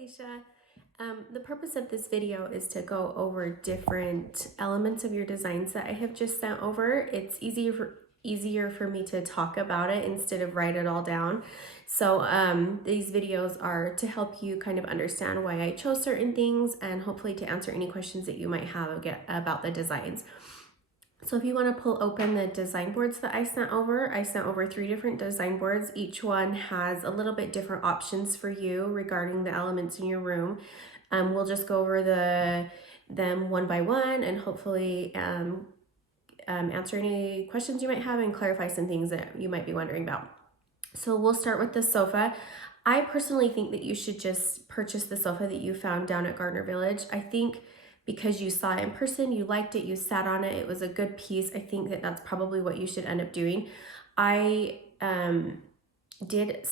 Alicia. The purpose of this video is to go over different elements of your designs that I have just sent over. It's easier for me to talk about it instead of write it all down. So these videos are to help you kind of understand why I chose certain things and hopefully to answer any questions that you might have about the designs. So if you want to pull open the design boards that I sent over 3 different design boards. Each one has a little bit different options for you regarding the elements in your room. We'll just go over them one by one and hopefully answer any questions you might have and clarify some things that you might be wondering about. So we'll start with the sofa. I personally think that you should just purchase the sofa that you found down at Gardner Village. I think because you saw it in person, you liked it, you sat on it, it was a good piece. I think that that's probably what you should end up doing. I did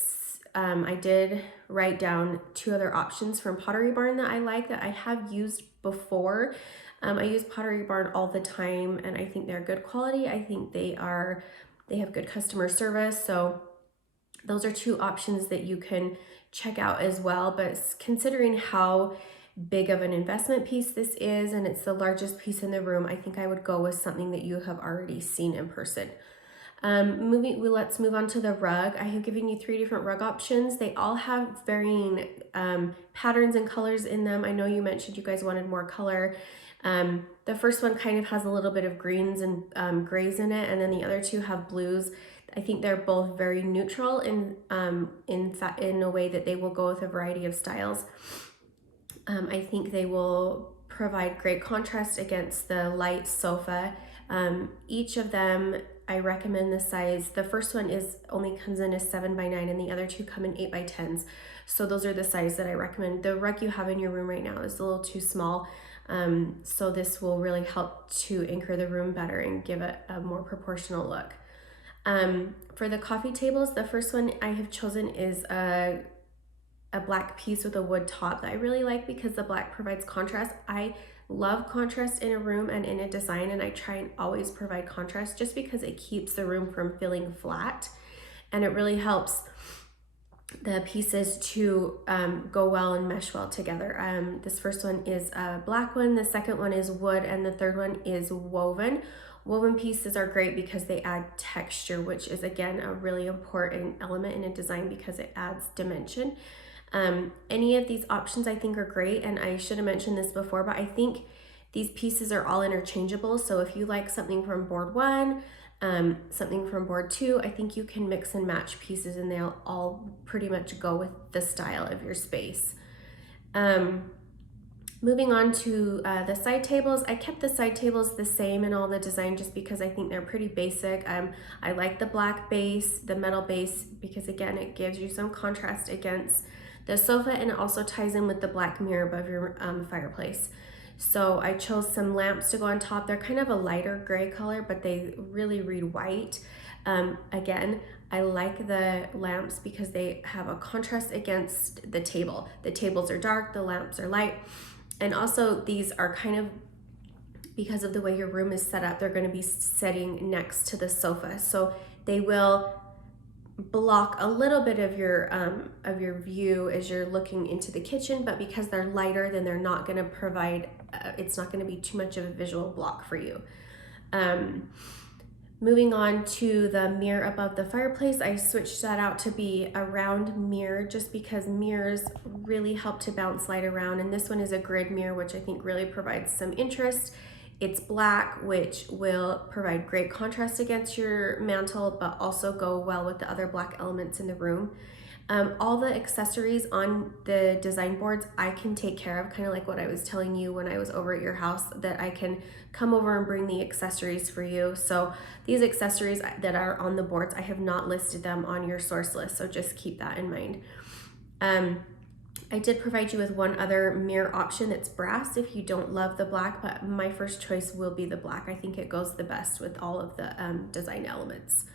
write down 2 other options from Pottery Barn that I like that I have used before. I use Pottery Barn all the time and I think they're good quality. I think they have good customer service. So those are 2 options that you can check out as well. But considering how big of an investment piece this is and it's the largest piece in the room, I think I would go with something that you have already seen in person. Let's move on to the rug. I have given you 3 different rug options. They all have varying patterns and colors in them. I know you mentioned you guys wanted more color. The first one kind of has a little bit of greens and grays in it, and then the other 2 have blues. I think they're both very neutral in a way that they will go with a variety of styles. I think they will provide great contrast against the light sofa. Each of them, I recommend the size. The first one only comes in a 7x9 and the other 2 come in 8x10s. So those are the size that I recommend. The rug you have in your room right now is a little too small. So this will really help to anchor the room better and give it a more proportional look. For the coffee tables, the first one I have chosen is a black piece with a wood top that I really like because the black provides contrast. I love contrast in a room and in a design, and I try and always provide contrast just because it keeps the room from feeling flat and it really helps the pieces to go well and mesh well together. This first one is a black one, the second one is wood, and the third one is woven. Woven pieces are great because they add texture, which is again a really important element in a design because it adds dimension. Any of these options I think are great, and I should have mentioned this before, but I think these pieces are all interchangeable. So if you like something from board 1, something from board 2, I think you can mix and match pieces and they'll all pretty much go with the style of your space. Moving on to the side tables, I kept the side tables the same in all the design just because I think they're pretty basic. I like the black base, the metal base, because again, it gives you some contrast against the sofa and it also ties in with the black mirror above your fireplace. So I chose some lamps to go on top. They're kind of a lighter gray color, but they really read white. Again, I like the lamps because they have a contrast against the table. The tables are dark, the lamps are light. And also these are kind of, because of the way your room is set up, they're going to be sitting next to the sofa. So they will block a little bit of your view as you're looking into the kitchen, but because they're lighter, then they're not going to provide, it's not going to be too much of a visual block for you. Moving on to the mirror above the fireplace, I switched that out to be a round mirror just because mirrors really help to bounce light around, and this one is a grid mirror, which I think really provides some interest. It's black, which will provide great contrast against your mantle, but also go well with the other black elements in the room. All the accessories on the design boards I can take care of, kind of like what I was telling you when I was over at your house, that I can come over and bring the accessories for you. So these accessories that are on the boards, I have not listed them on your source list, so just keep that in mind. I did provide you with one other mirror option that's brass if you don't love the black, but my first choice will be the black. I think it goes the best with all of the design elements.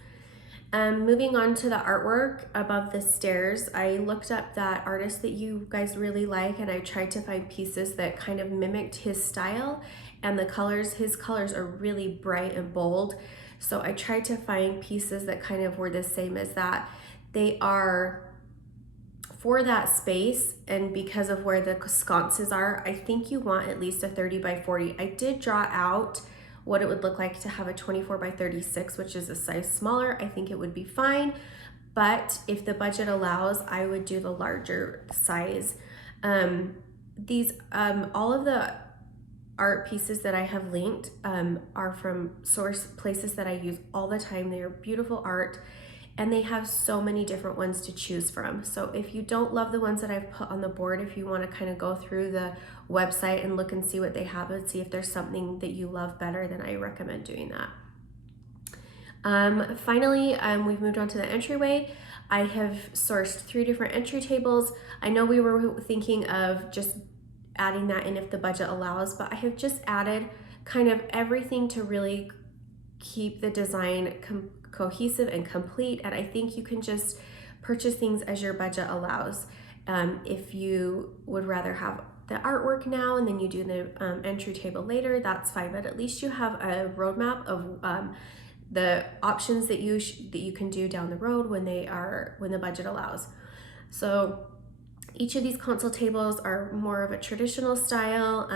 Moving on to the artwork above the stairs, I looked up that artist that you guys really like and I tried to find pieces that kind of mimicked his style, and his colors are really bright and bold. So I tried to find pieces that kind of were the same as that. They are for that space, and because of where the sconces are, I think you want at least a 30 by 40. I did draw out what it would look like to have a 24 by 36, which is a size smaller. I think it would be fine, but if the budget allows, I would do the larger size. All of the art pieces that I have linked are from source places that I use all the time. They are beautiful art, and they have so many different ones to choose from. So if you don't love the ones that I've put on the board, if you want to kind of go through the website and look and see what they have and see if there's something that you love better, then I recommend doing that. Finally, we've moved on to the entryway. I have sourced 3 different entry tables. I know we were thinking of just adding that in if the budget allows, but I have just added kind of everything to really keep the design cohesive and complete. And I think you can just purchase things as your budget allows. If you would rather have the artwork now and then you do the entry table later, that's fine, but at least you have a roadmap of the options that you can do down the road when the budget allows. So each of these console tables are more of a traditional style.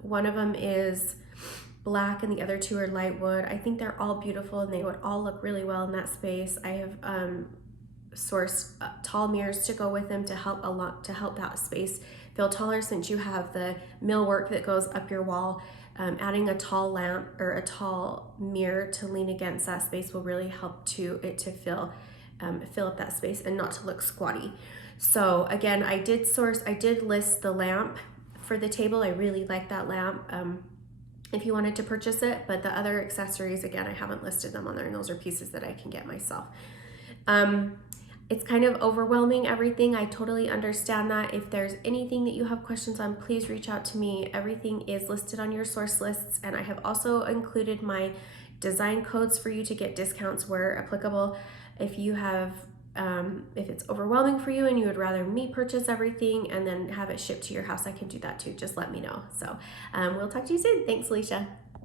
One of them is black and the other 2 are light wood. I think they're all beautiful and they would all look really well in that space. I have sourced tall mirrors to go with them to help that space feel taller, since you have the millwork that goes up your wall. Adding a tall lamp or a tall mirror to lean against that space will really help it to fill up that space and not to look squatty. So again, I did list the lamp for the table. I really like that lamp if you wanted to purchase it, but the other accessories, again, I haven't listed them on there, and those are pieces that I can get myself. It's kind of overwhelming, everything. I totally understand that. If there's anything that you have questions on, please reach out to me. Everything is listed on your source lists, and I have also included my design codes for you to get discounts where applicable. If you have, if it's overwhelming for you and you would rather me purchase everything and then have it shipped to your house, I can do that too. Just let me know. So we'll talk to you soon. Thanks, Alicia.